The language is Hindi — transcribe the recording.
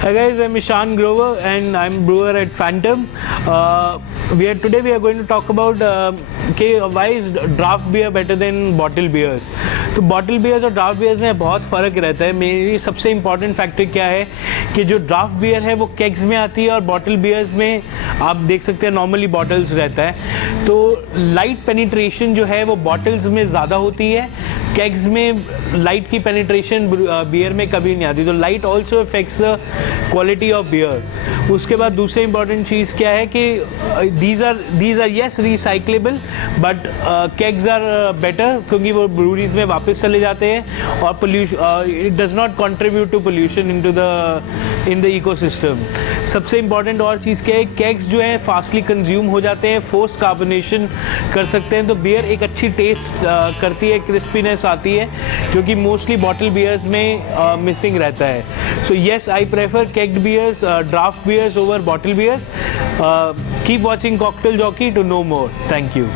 Hi guys, I'm Ishan Grover and I'm brewer at Phantom. Today we are going to talk about why is draft beer better than bottle beers. तो बॉटल बियर्स और ड्राफ्ट बियर्स में बहुत फ़र्क रहता है. मेरी सबसे इम्पॉर्टेंट फैक्टर क्या है कि जो ड्राफ्ट बियर है वो केग्स में आती है और बॉटल बियर्स में आप देख सकते हैं नॉर्मली बॉटल्स रहता है. तो लाइट पेनिट्रेशन जो है वो बॉटल्स में ज़्यादा होती है, केग्स में लाइट की पेनिट्रेशन बियर में कभी नहीं आती. तो light also effects the quality of beer. उसके बाद दूसरी इंपॉर्टेंट चीज़ क्या है कि these are yes recyclable but kegs are better क्योंकि वो ब्रूरीज में वापस चले जाते हैं और pollution it does not contribute to pollution in the ecosystem. सबसे इम्पॉर्टेंट और चीज़ क्या है, केग्स जो है फास्टली कंज्यूम हो जाते हैं, फोर्स कार्बोनेशन कर सकते हैं. तो बियर एक अच्छी टेस्ट करती है, क्रिस्पीनेस आती है जो कि मोस्टली बॉटल बियर्स में मिसिंग रहता है. So yes, I prefer kegged beers, draught beers over bottle beers. Keep watching Cocktail Jockey to know more. Thank you.